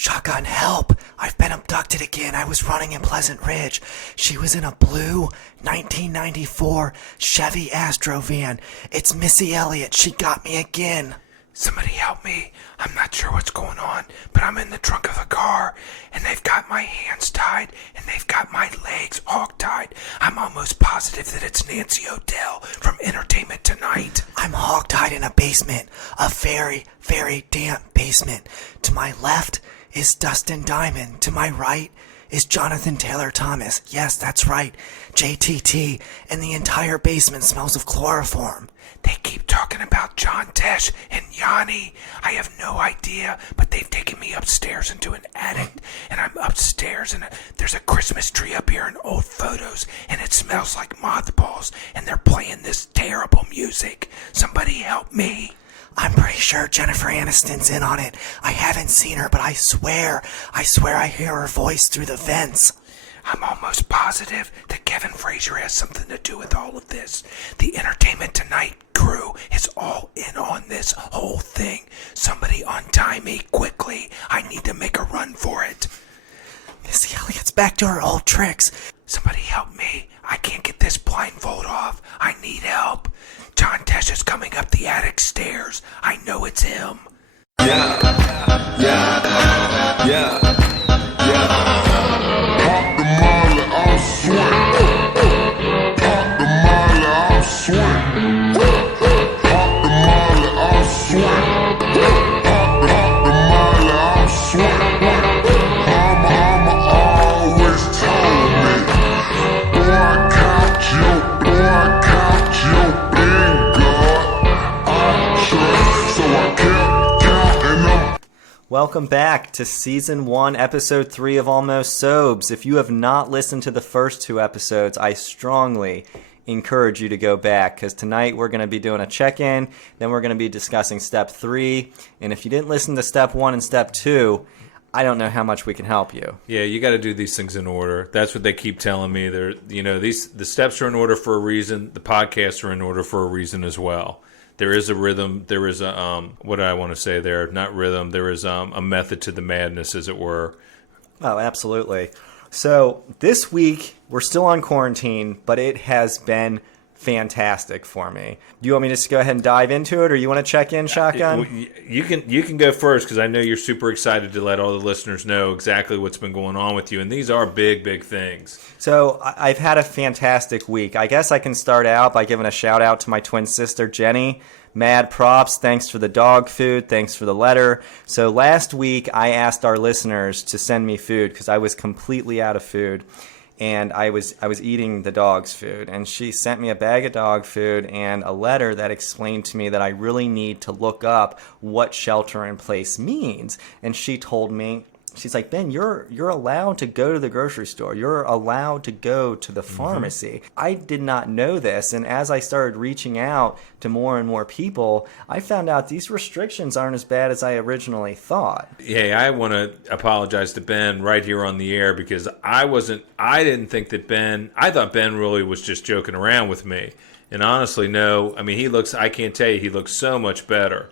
Shotgun, help! I've been abducted again. I was running in Pleasant Ridge. She was in a blue 1994 Chevy Astro van. It's Missy Elliott. She got me again. Somebody help me. I'm not sure what's going on, but I'm in the trunk of the car, and they've got my hands tied, and they've got my legs hog-tied. I'm almost positive that it's Nancy O'Dell from Entertainment Tonight. I'm hog-tied in a basement. A very, very damp basement. To my left is Dustin Diamond. To my right is Jonathan Taylor Thomas. Yes, that's right. JTT. And the entire basement smells of chloroform. They keep talking about John Tesh and Yanni. I have no idea, but they've taken me upstairs into an attic, and I'm upstairs, and there's a Christmas tree up here and old photos, and it smells like mothballs, and they're playing this terrible music. Somebody help me. I'm pretty sure Jennifer Aniston's in on it. I haven't seen her, but I swear I hear her voice through the vents. I'm almost positive that Kevin Frazier has something to do with all of this. The Entertainment Tonight crew is all in on this whole thing. Somebody untie me quickly. I need to make a run for it. Missy Elliott's back to her old tricks. Somebody help me. I can't get this blindfold off. I need help. John Tesh is coming up the attic stairs. I know it's him. Yeah. Pop the molly, I'll swing. Pop the molly, I'll swing. Pop the molly, I'll swing. Pop the molly, I'll swing. Mama always told me, boy, count your bingo. I trust, so I kept counting them. Welcome back to Season 1, Episode 3 of Almost Sobes. If you have not listened to the first two episodes, I strongly encourage you to go back, because tonight we're going to be doing a check-in, then we're going to be discussing Step 3, and if you didn't listen to Step 1 and Step 2, I don't know how much we can help you. Yeah, you got to do these things in order. That's what they keep telling me. The steps are in order for a reason. The podcasts are in order for a reason as well. There is a rhythm. There is a what do I want to say there? Not rhythm. There is a method to the madness, as it were. Oh, absolutely. So this week we're still on quarantine, but it has been fantastic for me. Do you want me to just go ahead and dive into it, or you want to check in, Shotgun? You can go first, because I know you're super excited to let all the listeners know exactly what's been going on with you, and these are big, big things. So I've had a fantastic week. I guess I can start out by giving a shout out to my twin sister, Jenny. Mad props. Thanks for the dog food. Thanks for the letter. So last week I asked our listeners to send me food because I was completely out of food. And I was eating the dog's food, and she sent me a bag of dog food and a letter that explained to me that I really need to look up what shelter in place means. And she told me, she's like, Ben, you're allowed to go to the grocery store. You're allowed to go to the pharmacy. I did not know this, and as I started reaching out to more and more people, I found out these restrictions aren't as bad as I originally thought. Hey, I want to apologize to Ben right here on the air, because I didn't think that I thought Ben really was just joking around with me. And honestly, no. I mean, I can't tell you, he looks so much better.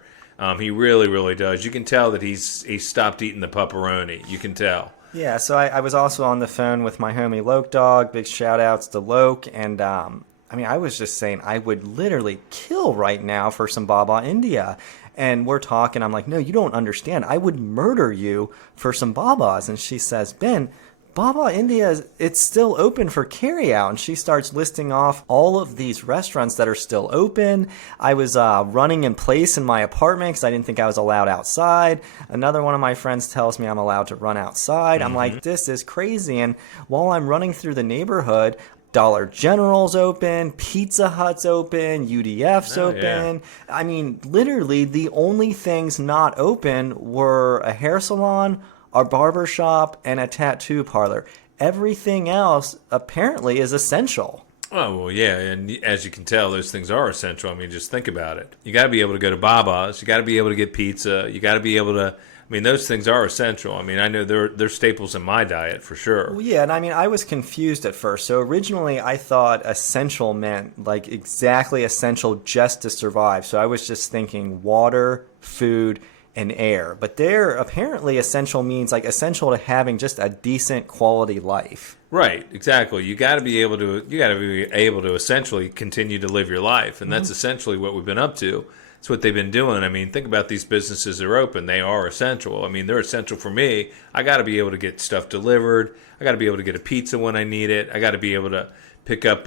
He really, really does. You can tell that he's stopped eating the pepperoni. You can tell. Yeah, so I was also on the phone with my homie Loke Dog. Big shout outs to Loke. And I was just saying I would literally kill right now for some Baba India. And we're talking. I'm like, no, you don't understand. I would murder you for some Babas. And she says, Ben, Baba India, it's still open for carryout. And she starts listing off all of these restaurants that are still open. I was running in place in my apartment because I didn't think I was allowed outside. Another one of my friends tells me I'm allowed to run outside. I'm like, this is crazy. And while I'm running through the neighborhood, Dollar General's open, Pizza Hut's open, UDF's open. Yeah. I mean, literally the only things not open were a hair salon, a barber shop, and a tattoo parlor. Everything else apparently is essential. Oh, well, yeah, and as you can tell, those things are essential. I mean, just think about it. You got to be able to go to Baba's. You got to be able to get pizza. You got to be able to... I mean, those things are essential. I mean, I know they're staples in my diet for sure. Well, yeah, and I mean, I was confused at first. So originally, I thought essential meant like exactly essential just to survive. So I was just thinking water, food, and air. But there apparently essential means like essential to having just a decent quality life. Right, exactly. You got to be able to essentially continue to live your life, and that's essentially what we've been up to. It's what they've been doing. I mean, think about these businesses that are open. They are essential. I mean, they're essential for me. I got to be able to get stuff delivered. I got to be able to get a pizza when I need it. I got to be able to pick up,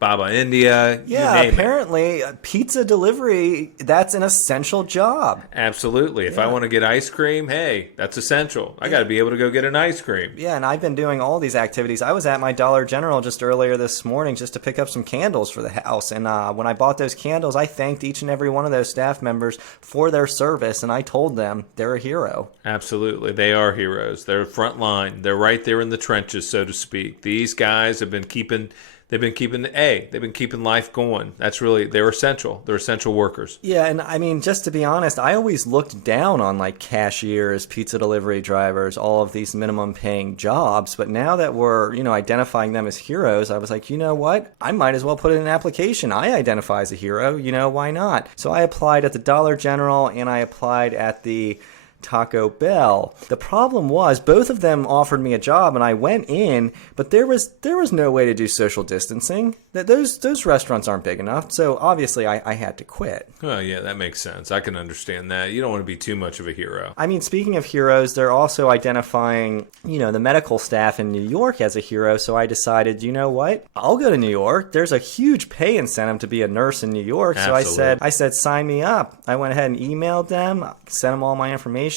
Baba India. Yeah, you name apparently pizza delivery, that's an essential job. Absolutely. If I want to get ice cream, hey, that's essential. I got to be able to go get an ice cream. Yeah, and I've been doing all these activities. I was at my Dollar General just earlier this morning just to pick up some candles for the house. And when I bought those candles, I thanked each and every one of those staff members for their service. And I told them they're a hero. Absolutely. They are heroes. They're front line. They're right there in the trenches, so to speak. These guys have been keeping life going. They're essential. They're essential workers. Yeah, and I mean, just to be honest, I always looked down on like cashiers, pizza delivery drivers, all of these minimum paying jobs. But now that we're, identifying them as heroes, I was like, you know what? I might as well put in an application. I identify as a hero. Why not? So I applied at the Dollar General and I applied at the Taco Bell. The problem was both of them offered me a job and I went in, but there was no way to do social distancing. That those restaurants aren't big enough, so obviously I had to quit. Oh yeah, that makes sense. I can understand that. You don't want to be too much of a hero. I mean, speaking of heroes, they're also identifying, the medical staff in New York as a hero, so I decided, you know what? I'll go to New York. There's a huge pay incentive to be a nurse in New York, so I said, sign me up. I went ahead and emailed them, sent them all my information.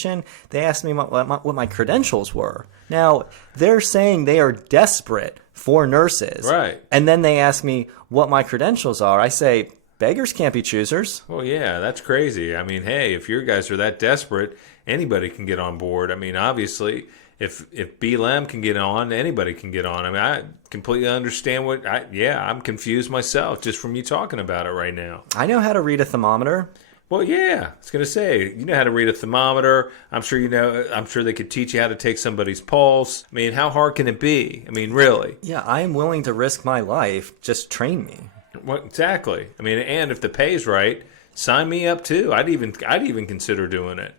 They asked me what my credentials were. Now, they're saying they are desperate for nurses. Right. And then they ask me what my credentials are. I say, beggars can't be choosers. Well, yeah, that's crazy. I mean, hey, if your guys are that desperate, anybody can get on board. I mean, obviously, if BLM can get on, anybody can get on. I mean, I completely understand I'm confused myself just from you talking about it right now. I know how to read a thermometer. Well, yeah, I was going to say, you know how to read a thermometer. I'm sure they could teach you how to take somebody's pulse. I mean, how hard can it be? I mean, really? Yeah, I am willing to risk my life. Just train me. Well, exactly. I mean, and if the pay's right, sign me up too. I'd even consider doing it.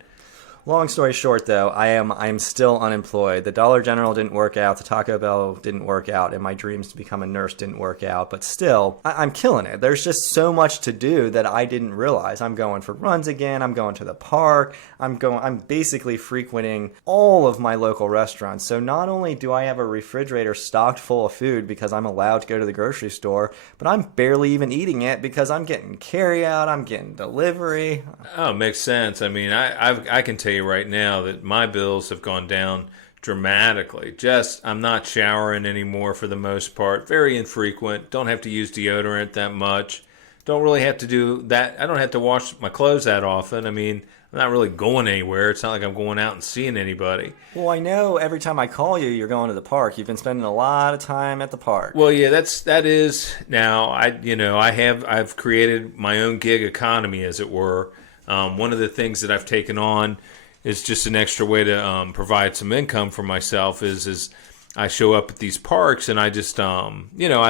Long story short, though, I'm still unemployed. The Dollar General didn't work out, the Taco Bell didn't work out, and my dreams to become a nurse didn't work out. But still, I'm killing it. There's just so much to do that I didn't realize. I'm going for runs again. I'm going to the park. I'm basically frequenting all of my local restaurants. So not only do I have a refrigerator stocked full of food because I'm allowed to go to the grocery store, but I'm barely even eating it because I'm getting carry out. I'm getting delivery. Oh, makes sense. I mean, I can tell you right now that my bills have gone down dramatically. I'm not showering anymore for the most part. Very infrequent. Don't have to use deodorant that much. Don't really have to do that. I don't have to wash my clothes that often. I mean, I'm not really going anywhere. It's not like I'm going out and seeing anybody. Well, I know every time I call you, you're going to the park. You've been spending a lot of time at the park. Well, yeah, that is now. I've created my own gig economy, as it were. One of the things that I've taken on is just an extra way to provide some income for myself. Is I show up at these parks and I just I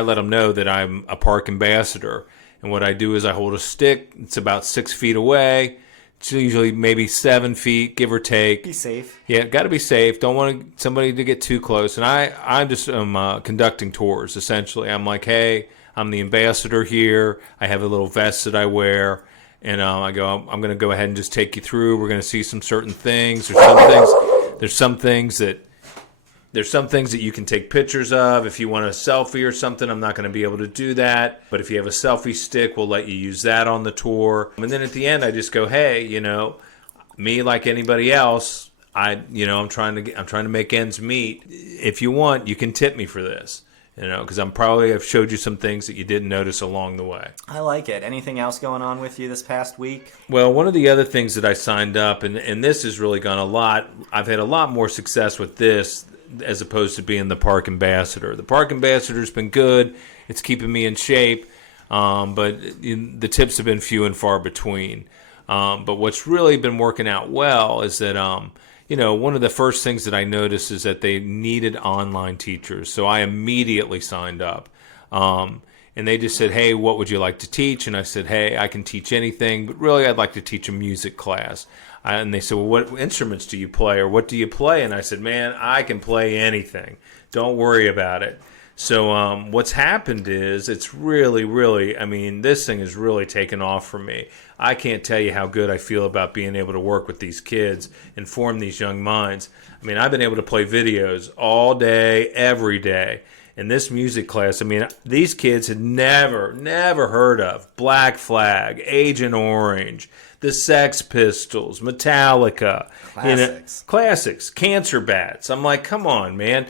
let them know that I'm a park ambassador. And what I do is I hold a stick. It's about 6 feet away. It's usually maybe 7 feet, give or take. Be safe. Yeah, got to be safe. Don't want somebody to get too close. And I'm just conducting tours, essentially. I'm like, hey, I'm the ambassador here. I have a little vest that I wear. And I go, I'm going to go ahead and just take you through. We're going to see some certain things. There's some things that you can take pictures of. If you want a selfie or something, I'm not going to be able to do that. But if you have a selfie stick, we'll let you use that on the tour. And then at the end, I just go, hey, me like anybody else, I'm trying to make ends meet. If you want, you can tip me for this. Because I've showed you some things that you didn't notice along the way. I like it. Anything else going on with you this past week? Well, one of the other things that I signed up, and this has really gone a lot, I've had a lot more success with this as opposed to being the park ambassador. The park ambassador's been good. It's keeping me in shape, but the tips have been few and far between. But what's really been working out well is that one of the first things that I noticed is that they needed online teachers. So I immediately signed up. And they just said, hey, what would you like to teach? And I said, hey, I can teach anything, but really I'd like to teach a music class. And they said, well, what instruments do you play, or what do you play? And I said, man, I can play anything. Don't worry about it. So what's happened is it's really, really, I mean, this thing has really taken off for me. I can't tell you how good I feel about being able to work with these kids and form these young minds. I mean, I've been able to play videos all day, every day. In this music class, I mean, these kids had never heard of Black Flag, Agent Orange, the Sex Pistols, Metallica. Classics, Cancer Bats. I'm like, come on, man.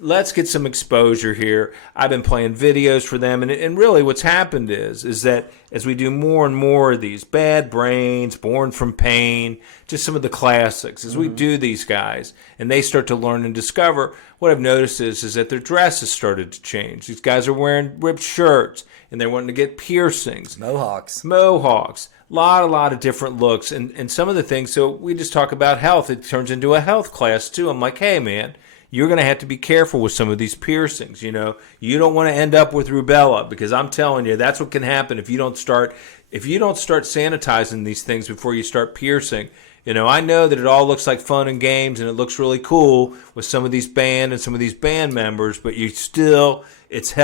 Let's get some exposure here. I've been playing videos for them, and really what's happened is that as we do more and more of these, Bad Brains, Born from Pain, just some of the classics, as we do these guys, and they start to learn and discover, what I've noticed is that their dress has started to change. These guys are wearing ripped shirts, and they're wanting to get piercings. Mohawks. A lot of different looks, and some of the things, so we just talk about health. It turns into a health class, too. I'm like, hey, man, you're going to have to be careful with some of these piercings. You know, you don't want to end up with rubella, because I'm telling you, that's what can happen if you don't start sanitizing these things before you start piercing. You know, I know that it all looks like fun and games, and it looks really cool with some of these band members, but you still, it's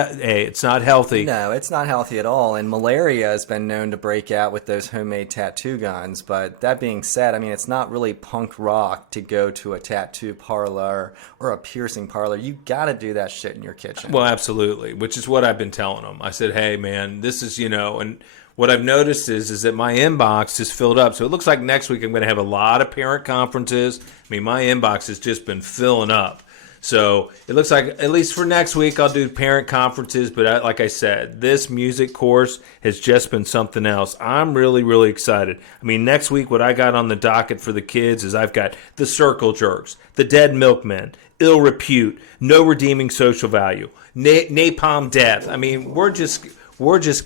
not healthy. No, it's not healthy at all. And malaria has been known to break out with those homemade tattoo guns. But that being said, I mean, it's not really punk rock to go to a tattoo parlor or a piercing parlor. You got to do that shit in your kitchen. Well, absolutely, which is what I've been telling them. I said, hey, man, this is, and what I've noticed is that my inbox is filled up. So it looks like next week I'm going to have a lot of parent conferences. I mean, my inbox has just been filling up. So it looks like, at least for next week, I'll do parent conferences. But like I said, this music course has just been something else. I'm really, really excited. I mean, next week, what I got on the docket for the kids is I've got the Circle Jerks, the Dead Milkmen, Ill Repute, No Redeeming Social Value, Napalm Death. I mean, we're just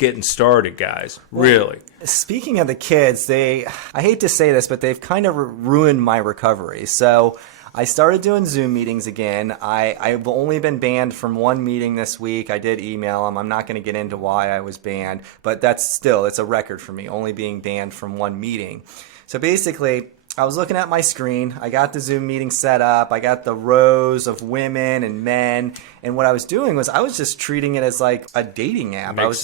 getting started, guys. Really. Speaking of the kids, I hate to say this, but they've kind of ruined my recovery. So I started doing Zoom meetings again. I've only been banned from one meeting this week. I did email them. I'm not going to get into why I was banned, but it's a record for me, only being banned from one meeting. So basically, I was looking at my screen. I got the Zoom meeting set up. I got the rows of women and men. And what I was doing was I was just treating it as like a dating app. Makes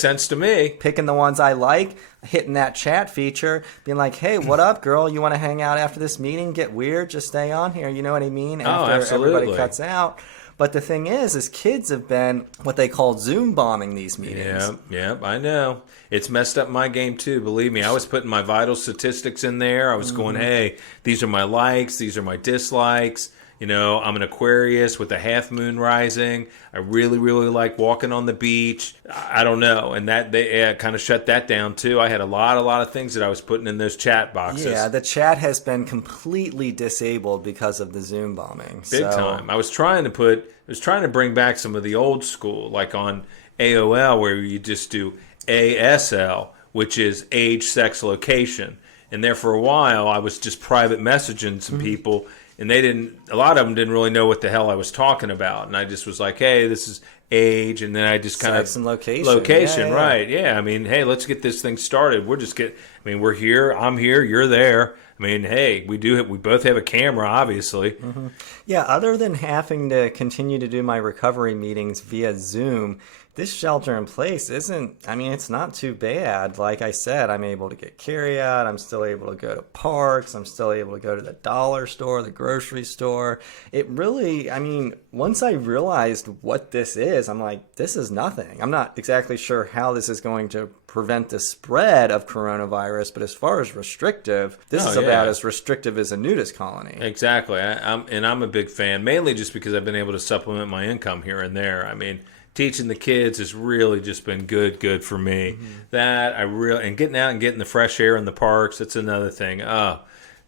sense to me. Picking the ones I like, hitting that chat feature, being like, hey, what up, girl? You want to hang out after this meeting? Get weird? Just stay on here. You know what I mean? After absolutely. Everybody cuts out. But the thing is kids have been what they call Zoom bombing these meetings. Yeah, I know. It's messed up my game too, believe me. I was putting my vital statistics in there. I was going, hey, these are my likes, these are my dislikes. You know, I'm an Aquarius with a half moon rising. I really, really like walking on the beach. I don't know. And that they kind of shut that down too. I had a lot of things that I was putting in those chat boxes. Yeah, the chat has been completely disabled because of the Zoom bombing. Big time. I was trying to bring back some of the old school, like on AOL, where you just do ASL, which is age, sex, location. And there for a while, I was just private messaging some people, and a lot of them didn't really know what the hell I was talking about. And I just was like, hey, this is age, and then I just kind sex and location. Location, yeah. Right. Yeah, I mean, hey, let's get this thing started. We're here, I'm here, you're there. I mean, hey, we both have a camera, obviously. Mm-hmm. Yeah, other than having to continue to do my recovery meetings via Zoom, this shelter in place it's not too bad. Like I said, I'm able to get carry out. I'm still able to go to parks. I'm still able to go to the dollar store, the grocery store. It really, once I realized what this is, I'm like, this is nothing. I'm not exactly sure how this is going to prevent the spread of coronavirus, but as far as restrictive, this is about as restrictive as a nudist colony. Exactly. I'm a big fan, mainly just because I've been able to supplement my income here and there. I mean, teaching the kids has really just been good for me. And getting out and getting the fresh air in the parks, that's another thing. Oh,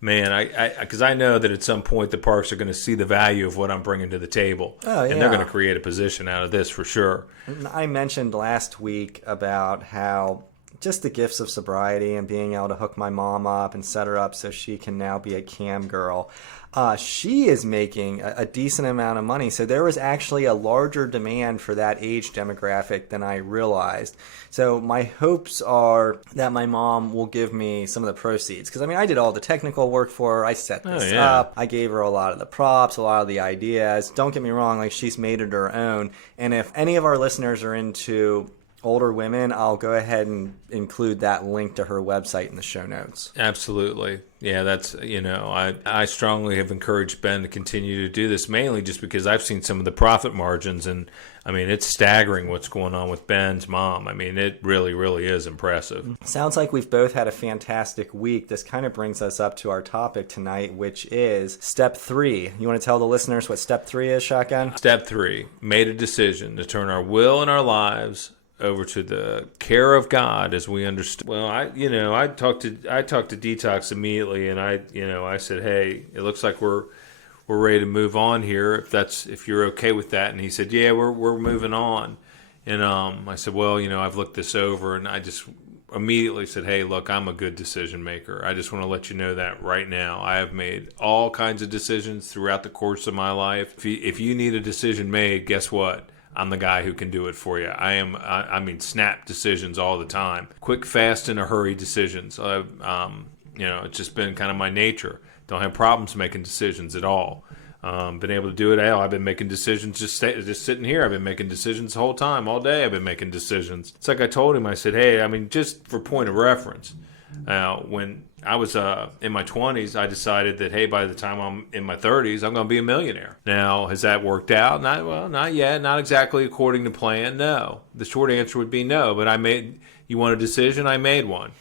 man, because I know that at some point the parks are going to see the value of what I'm bringing to the table. Oh, yeah. And they're going to create a position out of this for sure. I mentioned last week about how just the gifts of sobriety and being able to hook my mom up and set her up so she can now be a cam girl. She is making a decent amount of money. So there was actually a larger demand for that age demographic than I realized. So my hopes are that my mom will give me some of the proceeds. Because, I mean, I did all the technical work for her. I set this up. I gave her a lot of the props, a lot of the ideas. Don't get me wrong, like, she's made it her own. And if any of our listeners are into older women, I'll go ahead and include that link to her website in the show notes. Absolutely. Yeah, that's, I strongly have encouraged Ben to continue to do this, mainly just because I've seen some of the profit margins, and I mean, it's staggering what's going on with Ben's mom. I mean, it really, really is impressive. Sounds like we've both had a fantastic week. This kind of brings us up to our topic tonight, which is step 3. You want to tell the listeners what step 3 is, Shotgun? Step 3, made a decision to turn our will and our lives over to the care of God as we understand. Well, I talked to Detox immediately, and I said, hey, it looks like we're ready to move on here. If you're okay with that, and he said, yeah, we're moving on. And I said, well, I've looked this over, and I just immediately said, hey, look, I'm a good decision maker. I just want to let you know that right now. I have made all kinds of decisions throughout the course of my life. If you need a decision made, guess what? I'm the guy who can do it for you. I mean, snap decisions all the time. Quick, fast, in a hurry decisions. It's just been kind of my nature. Don't have problems making decisions at all. Been able to do it. I've been making decisions just sitting here. I've been making decisions the whole time, all day. I've been making decisions. It's like I told him, I said, hey, I mean, just for point of reference, when I was in my 20s, I decided that, hey, by the time I'm in my 30s, I'm going to be a millionaire. Now, has that worked out? Not yet. Not exactly according to plan, no. The short answer would be no, but you want a decision? I made one.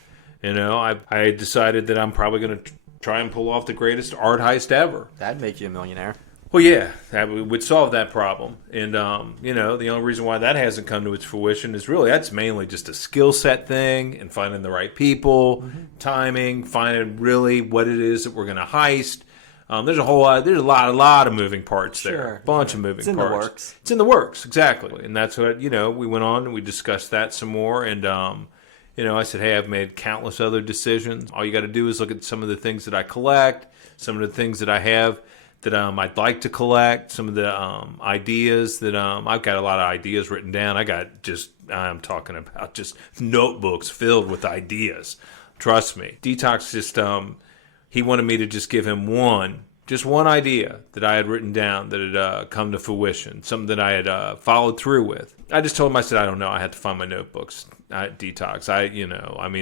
I decided that I'm probably going to try and pull off the greatest art heist ever. That'd make you a millionaire. Well, yeah, that would solve that problem. And, the only reason why that hasn't come to its fruition is really that's mainly just a skill set thing and finding the right people, timing, finding really what it is that we're going to heist. There's a lot of moving parts there. Bunch of moving parts. It's in the works. It's in the works, exactly. And that's what, we went on and we discussed that some more. And, I said, hey, I've made countless other decisions. All you got to do is look at some of the things that I collect, some of the things that I have that I'd like to collect, some of the ideas that I've got a lot of ideas written down. I'm talking about just notebooks filled with ideas. Trust me. Detox just, he wanted me to just give him one idea that I had written down that had come to fruition, something that I had followed through with. I just told him, I said, I don't know. I had to find my notebooks. Detox.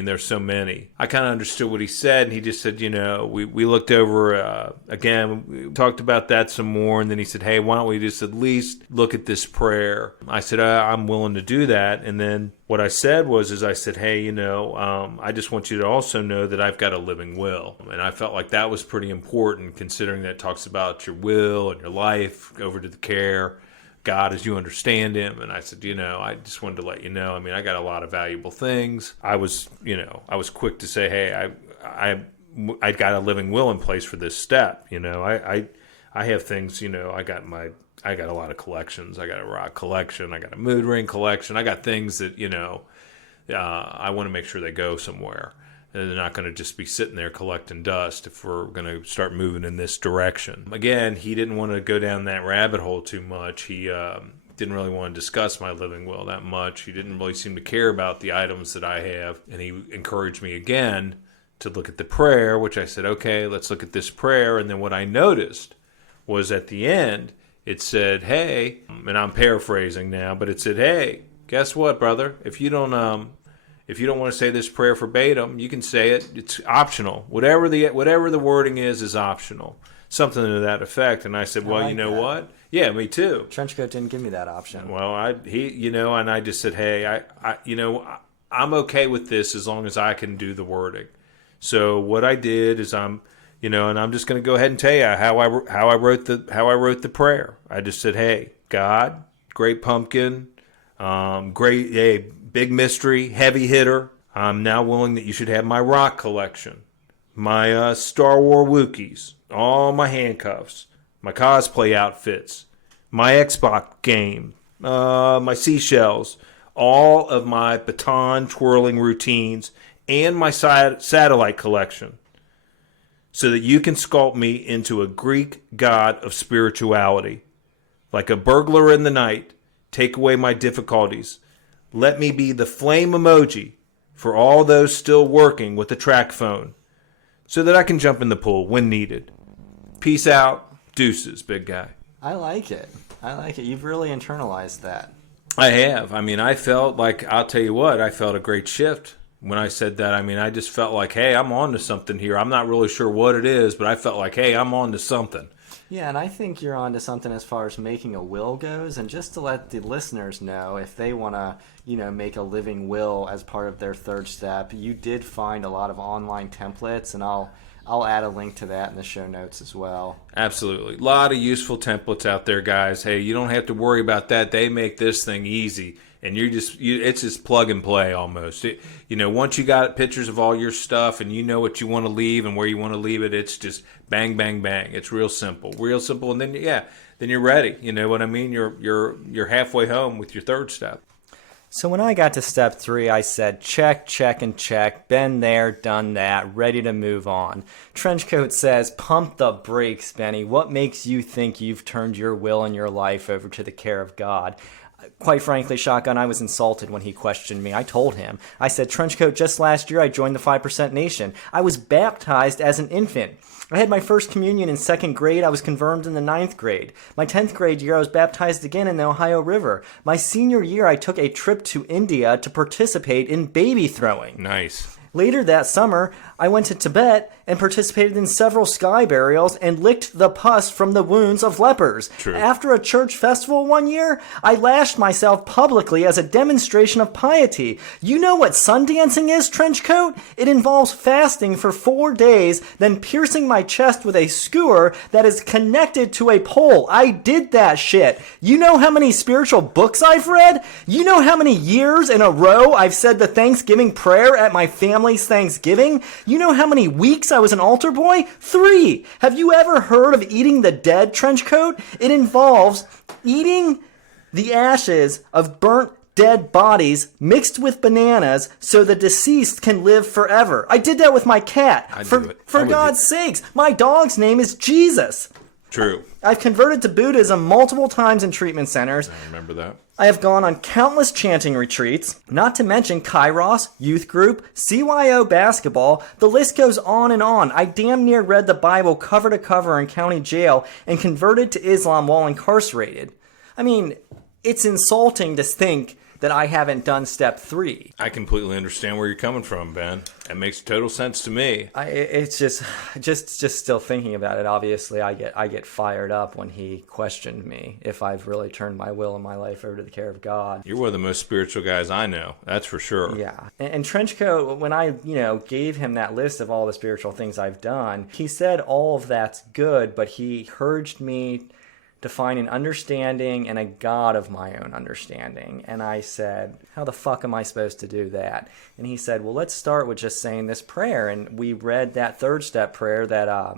There's so many. I kind of understood what he said, and he just said, we looked over, again, we talked about that some more, and then he said, hey, why don't we just at least look at this prayer? I said, I'm willing to do that, and then what I said I said, hey, I just want you to also know that I've got a living will, and I felt like that was pretty important, considering that it talks about your will and your life over to the care God as you understand him. And I said, I just wanted to let you know, I mean, I got a lot of valuable thgot I was quick to say, hey, I got a living will in place for this step. I have things, I got a lot of collections. I got a rock collection. I got a mood ring collection. I got things that, I want to make sure they go somewhere. And they're not going to just be sitting there collecting dust if we're going to start moving in this direction. Again, he didn't want to go down that rabbit hole too much. He didn't really want to discuss my living will that much. He didn't really seem to care about the items that I have. And he encouraged me again to look at the prayer, which I said, okay, let's look at this prayer. And then what I noticed was at the end, it said, hey, and I'm paraphrasing now, but it said, hey, guess what, brother? If you don't want to say this prayer verbatim, you can say it. It's optional. Whatever the wording is optional. Something to that effect. And I said, well, you know what? Yeah, me too. Trenchcoat didn't give me that option. Well, and I just said, hey, I'm okay with this as long as I can do the wording. So what I did is and I'm just going to go ahead and tell you how I wrote the prayer. I just said, hey, God, great pumpkin, big mystery, heavy hitter. I'm now willing that you should have my rock collection, my Star Wars Wookiees, all my handcuffs, my cosplay outfits, my Xbox game, my seashells, all of my baton twirling routines and my satellite collection so that you can sculpt me into a Greek god of spirituality. Like a burglar in the night, take away my difficulties. Let me be the flame emoji for all those still working with the track phone so that I can jump in the pool when needed. Peace out. Deuces, big guy. I like it. You've really internalized that. I have. I mean, I felt like, I'll tell you what, I felt a great shift when I said that. I mean, I just felt like, hey, I'm on to something here. I'm not really sure what it is, but I felt like, hey, I'm on to something. Yeah, and I think you're on to something as far as making a will goes. And just to let the listeners know, if they want to, make a living will as part of their third step, you did find a lot of online templates, and I'll add a link to that in the show notes as well. Absolutely. A lot of useful templates out there, guys. Hey, you don't have to worry about that. They make this thing easy. And it's just plug and play almost. Once you got pictures of all your stuff and you know what you want to leave and where you want to leave it, it's just bang, bang, bang. It's real simple. And then you're ready. You know what I mean? You're halfway home with your third step. So when I got to step 3, I said, check, check, and check. Been there, done that, ready to move on. Trenchcoat says, pump the brakes, Benny. What makes you think you've turned your will and your life over to the care of God? Quite frankly, Shotgun, I was insulted when he questioned me. I told him. I said, Trenchcoat, just last year I joined the 5% Nation. I was baptized as an infant. I had my first communion in 2nd grade. I was confirmed in the 9th grade. My 10th grade year, I was baptized again in the Ohio River. My senior year, I took a trip to India to participate in baby throwing. Nice. Later that summer, I went to Tibet and participated in several sky burials and licked the pus from the wounds of lepers. True. After a church festival one year, I lashed myself publicly as a demonstration of piety. You know what sun dancing is, Trenchcoat? It involves fasting for 4 days, then piercing my chest with a skewer that is connected to a pole. I did that shit. You know how many spiritual books I've read? You know how many years in a row I've said the Thanksgiving prayer at my family's Thanksgiving? You know how many weeks I was an altar boy? 3. Have you ever heard of eating the dead, Trenchcoat? It involves eating the ashes of burnt dead bodies mixed with bananas so the deceased can live forever. I did that with my cat. For God's sakes, my dog's name is Jesus. True. I've converted to Buddhism multiple times in treatment centers. I remember that. I have gone on countless chanting retreats, not to mention Kairos, youth group, CYO basketball. The list goes on and on. I damn near read the Bible cover to cover in county jail and converted to Islam while incarcerated. I mean, it's insulting to think that I haven't done step 3. I completely understand where you're coming from, Ben. That makes total sense to me. It's just still thinking about it. Obviously, I get fired up when he questioned me if I've really turned my will and my life over to the care of God. You're one of the most spiritual guys I know. That's for sure. Yeah. And Trenchcoat, when I gave him that list of all the spiritual things I've done, he said all of that's good, but he encouraged me to find an understanding and a God of my own understanding. And I said, how the fuck am I supposed to do that? And he said, well, let's start with just saying this prayer. And we read that third step prayer that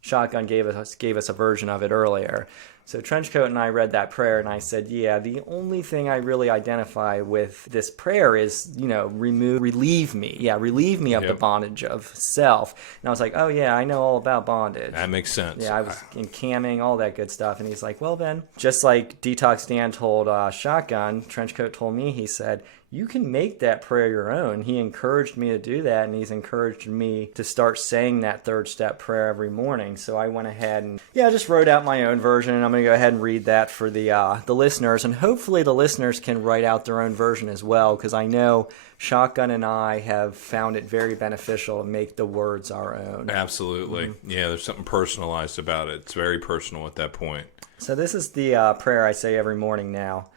Shotgun gave us a version of it earlier. So Trenchcoat and I read that prayer, and I said, yeah, the only thing I really identify with this prayer is, relieve me. Yeah, relieve me of the bondage of self. And I was like, oh, yeah, I know all about bondage. That makes sense. Yeah, I was in camming, all that good stuff. And he's like, well, Ben, just like Detox Dan told Shotgun, Trenchcoat told me, he said, you can make that prayer your own. He encouraged me to do that, and he's encouraged me to start saying that third step prayer every morning. So I went ahead and, just wrote out my own version, and I'm going to go ahead and read that for the listeners. And hopefully the listeners can write out their own version as well, because I know Shotgun and I have found it very beneficial to make the words our own. Absolutely. Mm-hmm. Yeah, there's something personalized about it. It's very personal at that point. So this is the prayer I say every morning now.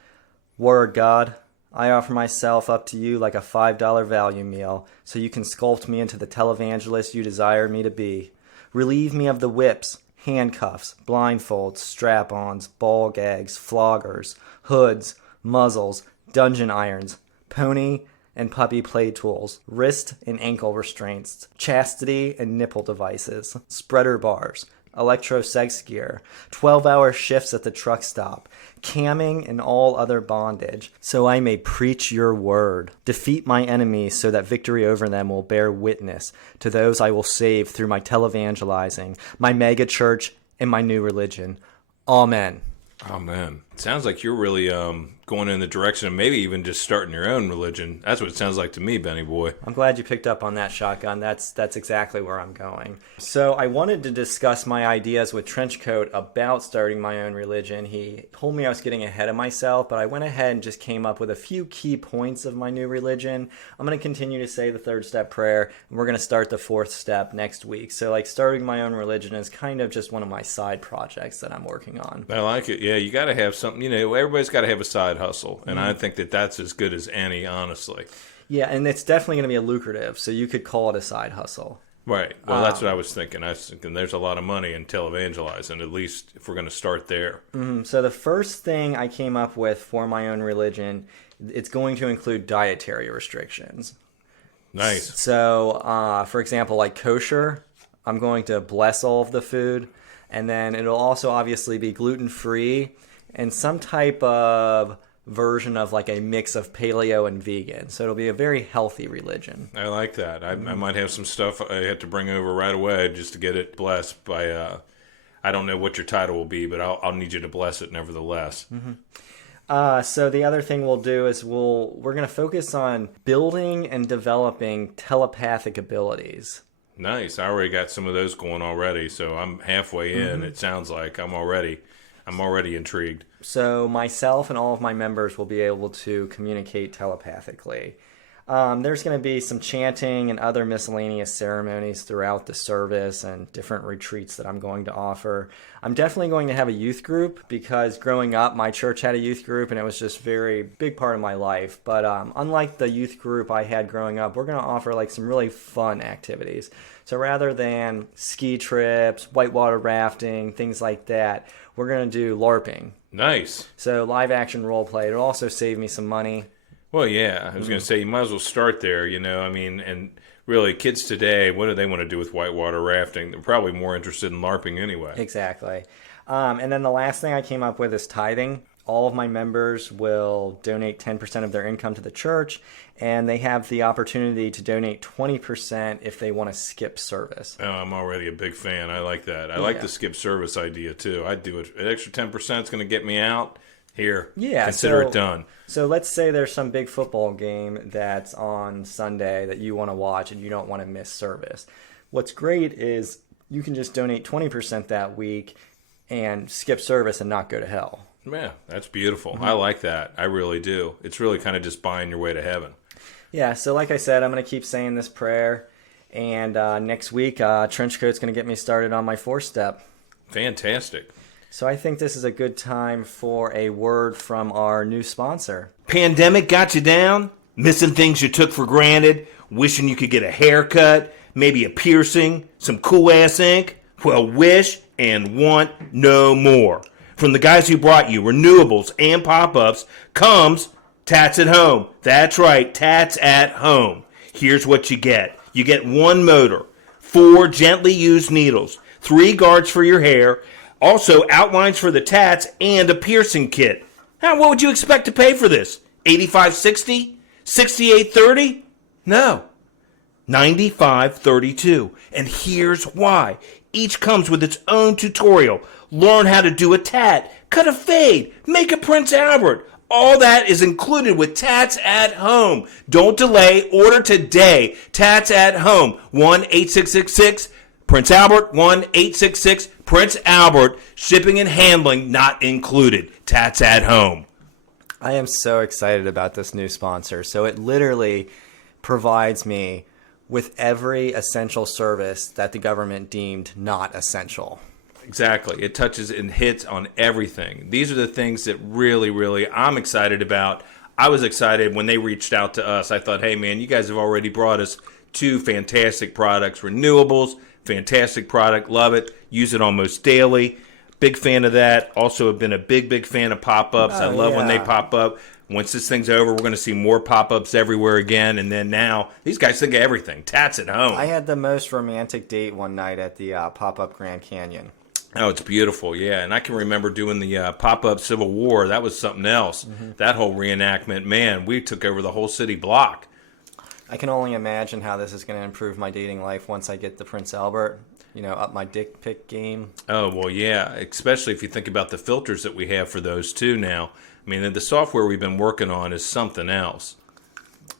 Word God, I offer myself up to you like a $5 value meal, so you can sculpt me into the televangelist you desire me to be. Relieve me of the whips, handcuffs, blindfolds, strap-ons, ball gags, floggers, hoods, muzzles, dungeon irons, pony and puppy play tools, wrist and ankle restraints, chastity and nipple devices, spreader bars, electro sex gear, 12-hour shifts at the truck stop, camming and all other bondage, so I may preach your word, defeat my enemies so that victory over them will bear witness to those I will save through my televangelizing, my mega church, and my new religion. Amen. Oh, man. It sounds like you're really going in the direction of maybe even just starting your own religion. That's what it sounds like to me, Benny boy. I'm glad you picked up on that, Shotgun. That's exactly where I'm going. So I wanted to discuss my ideas with Trenchcoat about starting my own religion. He told me I was getting ahead of myself, but I went ahead and just came up with a few key points of my new religion. I'm going to continue to say the third step prayer, and we're going to start the fourth step next week. So like starting my own religion is kind of just one of my side projects that I'm working on. I like it. Yeah, you got to have something. You know, everybody's got to have a side hustle, and I think that that's as good as any, honestly. Yeah, and it's definitely going to be a lucrative, so you could call it a side hustle. Right. Well, that's what I was thinking. I was thinking there's a lot of money in televangelizing, at least if we're going to start there. So the first thing I came up with for my own religion, it's going to include dietary restrictions. Nice. So, for example, like kosher, I'm going to bless all of the food, and then it'll also obviously be gluten-free and some type of version of like a mix of paleo and vegan. So it'll be a very healthy religion. I like that. I might have some stuff I have to bring over right away just to get it blessed by, I don't know what your title will be, but I'll need you to bless it nevertheless. So the other thing we'll do is we're going to focus on building and developing telepathic abilities. Nice. I already got some of those going already, so I'm halfway in. It sounds like I'm already intrigued. So myself and all of my members will be able to communicate telepathically. There's going to be some chanting and other miscellaneous ceremonies throughout the service and different retreats that I'm going to offer. I'm definitely going to have a youth group because growing up, my church had a youth group and it was just a very big part of my life. But unlike the youth group I had growing up, we're going to offer like some really fun activities. So rather than ski trips, whitewater rafting, things like that, we're going to do LARPing. Nice. So live action role play. It'll also save me some money. Well, yeah. I was going to say, you might as well start there, you know. I mean, and really, kids today, what do they want to do with whitewater rafting? They're probably more interested in LARPing anyway. Exactly. And then the last thing I came up with is tithing. All of my members will donate 10% of their income to the church, and they have the opportunity to donate 20% if they want to skip service. Oh, I'm already a big fan. I like that. I like the skip service idea, too. I'd do it. An extra 10% is going to get me out. Here, consider it done. So let's say there's some big football game that's on Sunday that you want to watch and you don't want to miss service. What's great is you can just donate 20% that week and skip service and not go to hell. Yeah, that's beautiful. I like that. I really do. It's really kind of just buying your way to heaven. Yeah, so like I said, I'm going to keep saying this prayer. And next week, Trenchcoat's going to get me started on my fourth step. Fantastic. So I think this is a good time for a word from our new sponsor. Pandemic got you down? Missing things you took for granted? Wishing you could get a haircut? Maybe a piercing? Some cool-ass ink? Well, wish and want no more. From the guys who brought you renewables and pop-ups comes Tats at Home. That's right, Tats at Home. Here's what you get. You get one motor, 4 gently used needles, 3 guards for your hair, also outlines for the tats, and a piercing kit. Now, what would you expect to pay for this? $85.60? $68.30? No. $95.32. And here's why. Each comes with its own tutorial. Learn how to do a tat, cut a fade, make a Prince Albert. All that is included with Tats at Home. Don't delay. Order today. Tats at Home. 1-8666 Prince Albert. 1-866 Prince Albert. Shipping and handling not included. Tats at Home. I am so excited about this new sponsor. So it literally provides me with every essential service that the government deemed not essential. Exactly. It touches and hits on everything. These are the things that really I'm excited about. I was excited when they reached out to us. I thought, hey, man, you guys have already brought us 2 fantastic products. Renewables, fantastic product. Love it. Use it almost daily. Big fan of that. Also have been a big fan of pop-ups. I love when they pop up. Once this thing's over, we're going to see more pop-ups everywhere again. And then now, these guys think of everything. Tats at Home. I had the most romantic date one night at the pop-up Grand Canyon. Oh, it's beautiful, yeah. And I can remember doing the pop-up Civil War. That was something else. That whole reenactment, man, we took over the whole city block. I can only imagine how this is going to improve my dating life once I get the Prince Albert, up my dick pic game. Oh, well, yeah, especially if you think about the filters that we have for those, too, now. I mean, the software we've been working on is something else.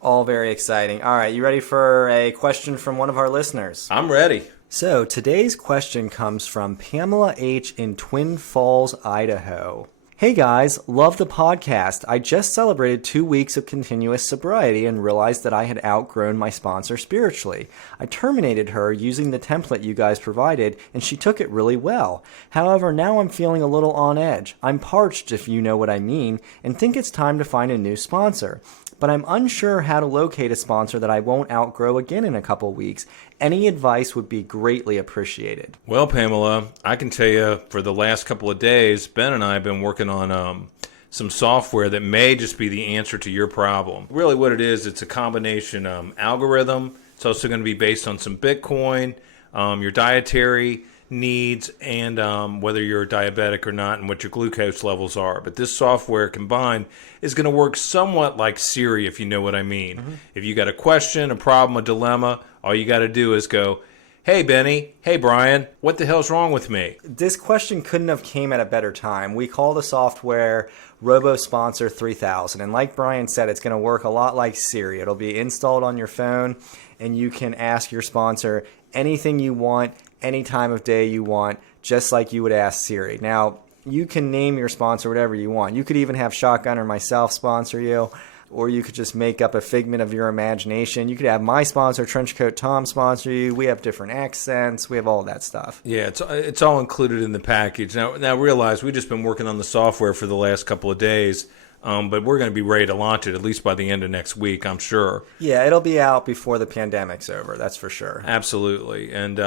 All very exciting. All right, you ready for a question from one of our listeners? I'm ready. So today's question comes from Pamela H. in Twin Falls, Idaho. Hey guys, love the podcast. I just celebrated 2 weeks of continuous sobriety and realized that I had outgrown my sponsor spiritually. I terminated her using the template you guys provided, and she took it really well. However, now I'm feeling a little on edge. I'm parched, if you know what I mean, and think it's time to find a new sponsor. But I'm unsure how to locate a sponsor that I won't outgrow again in a couple weeks. Any advice would be greatly appreciated. Well, Pamela, I can tell you for the last couple of days, Ben and I have been working on some software that may just be the answer to your problem. Really what it is, it's a combination algorithm. It's also going to be based on some Bitcoin, your dietary needs, and whether you're diabetic or not and what your glucose levels are. But this software combined is going to work somewhat like Siri, if you know what I mean. If you got a question, a problem, a dilemma, all you got to do is go, hey, Benny, hey, Brian, what the hell's wrong with me? This question couldn't have came at a better time. We call the software RoboSponsor 3000. And like Brian said, it's going to work a lot like Siri. It'll be installed on your phone, and you can ask your sponsor anything you want, any time of day you want, just like you would ask Siri. Now, you can name your sponsor whatever you want. You could even have Shotgun or myself sponsor you, or you could just make up a figment of your imagination. You could have my sponsor, Trenchcoat Tom, sponsor you. We have different accents. We have all that stuff. Yeah, it's all included in the package. Now realize we've just been working on the software for the last couple of days, but we're going to be ready to launch it at least by the end of next week, I'm sure. Yeah, it'll be out before the pandemic's over. That's for sure. Absolutely. And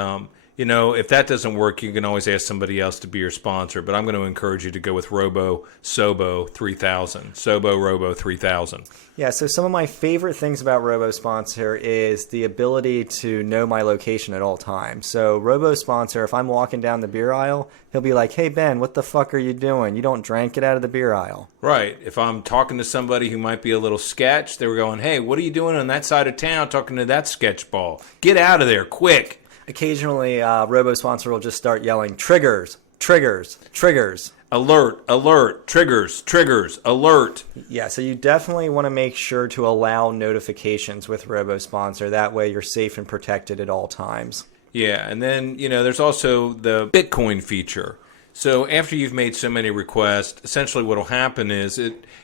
if that doesn't work, you can always ask somebody else to be your sponsor. But I'm going to encourage you to go with Sobo 3000. Sobo Robo 3000. Yeah, so some of my favorite things about RoboSponsor is the ability to know my location at all times. So RoboSponsor, if I'm walking down the beer aisle, he'll be like, hey, Ben, what the fuck are you doing? You don't drink it out of the beer aisle. Right. If I'm talking to somebody who might be a little sketch, they were going, hey, what are you doing on that side of town talking to that sketch ball? Get out of there, quick. Occasionally, RoboSponsor will just start yelling, triggers, triggers, triggers. Alert, alert, triggers, triggers, alert. Yeah, so you definitely want to make sure to allow notifications with RoboSponsor. That way you're safe and protected at all times. Yeah, and then, there's also the Bitcoin feature. So after you've made so many requests, essentially what will happen is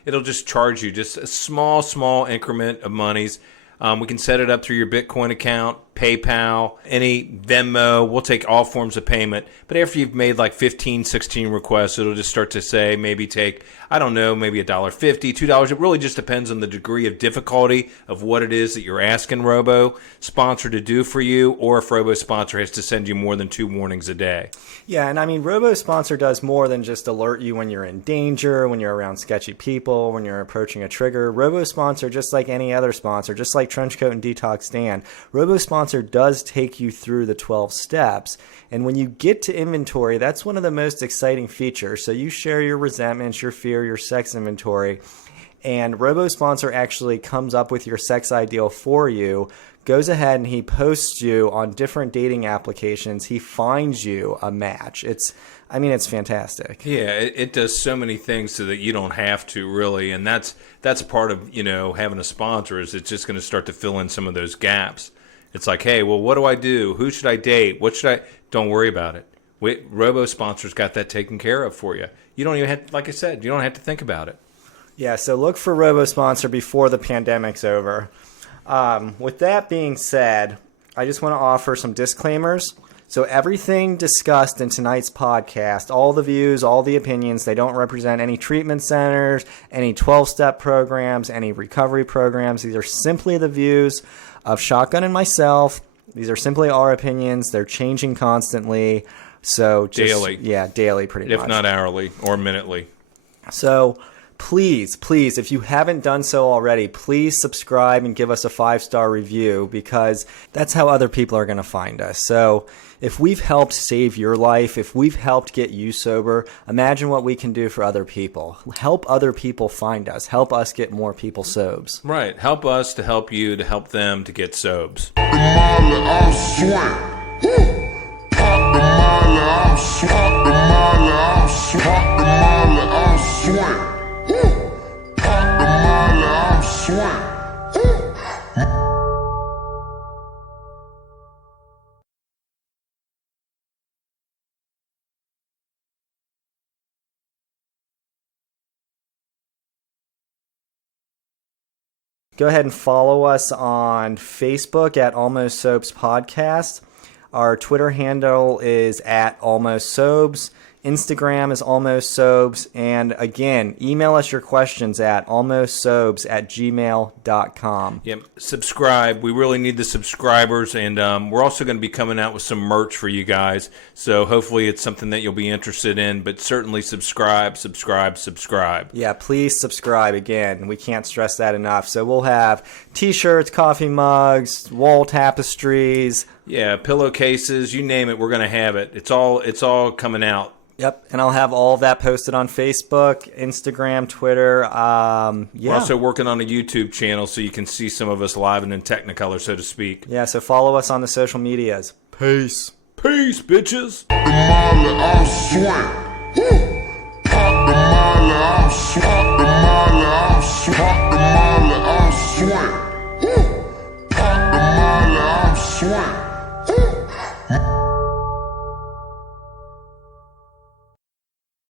it'll just charge you just a small increment of monies. We can set it up through your Bitcoin account, PayPal, any Venmo. We'll take all forms of payment. But after you've made like 15, 16 requests, it'll just start to say maybe take, maybe $1.50, $2. It really just depends on the degree of difficulty of what it is that you're asking RoboSponsor to do for you, or if RoboSponsor has to send you more than 2 warnings a day. Yeah, and I mean, RoboSponsor does more than just alert you when you're in danger, when you're around sketchy people, when you're approaching a trigger. RoboSponsor, just like any other sponsor, just like Trenchcoat and Detox Dan, RoboSponsor does take you through the 12 steps. And when you get to inventory, that's one of the most exciting features. So you share your resentments, your fear, your sex inventory, and RoboSponsor actually comes up with your sex ideal for you, goes ahead and he posts you on different dating applications. He finds you a match. It's fantastic. Yeah, it does so many things so that you don't have to really, and that's part of, having a sponsor is it's just going to start to fill in some of those gaps. It's like, hey, well, what do I do? Who should I date? What should I? Don't worry about it. RoboSponsor's got that taken care of for you. You don't even have, like I said, you don't have to think about it. Yeah, so look for RoboSponsor before the pandemic's over. With that being said, I just want to offer some disclaimers. So everything discussed in tonight's podcast, all the views, all the opinions, they don't represent any treatment centers, any 12-step programs, any recovery programs. These are simply the views of Shotgun and myself. These are simply our opinions. They're changing constantly. So just, daily. Yeah, daily pretty much. If not hourly or minutely. So please, if you haven't done so already, please subscribe and give us a 5-star review, because that's how other people are going to find us. So if we've helped save your life, if we've helped get you sober, imagine what we can do for other people. Help other people find us. Help us get more people sobes. Right. Help us to help you to help them to get sobes. Pop the molly, I'm sweating. Pop the molly, I'm sweating. Pop the molly, I'm sweating. Pop the molly, I'm sweating. Go ahead and follow us on Facebook at Almost Sobes Podcast. Our Twitter handle is at Almost Sobes. Instagram is Almost Sobes. And again, email us your questions at almostsobes@gmail.com. Yep. Subscribe. We really need the subscribers, and we're also going to be coming out with some merch for you guys. So hopefully it's something that you'll be interested in, but certainly subscribe. Yeah, please subscribe. Again, we can't stress that enough. So we'll have t-shirts, coffee mugs, wall tapestries. Yeah, pillowcases, you name it, we're going to have it. It's all coming out. Yep, and I'll have all of that posted on Facebook, Instagram, Twitter. We're also working on a YouTube channel so you can see some of us live and in Technicolor, so to speak. Yeah, so follow us on the social medias. Peace. Peace, bitches. Pop the molly, I'm sweating. Pop the molly, I'm sweating. Pop the molly, I'm sweating. Pop the molly, I'm sweating.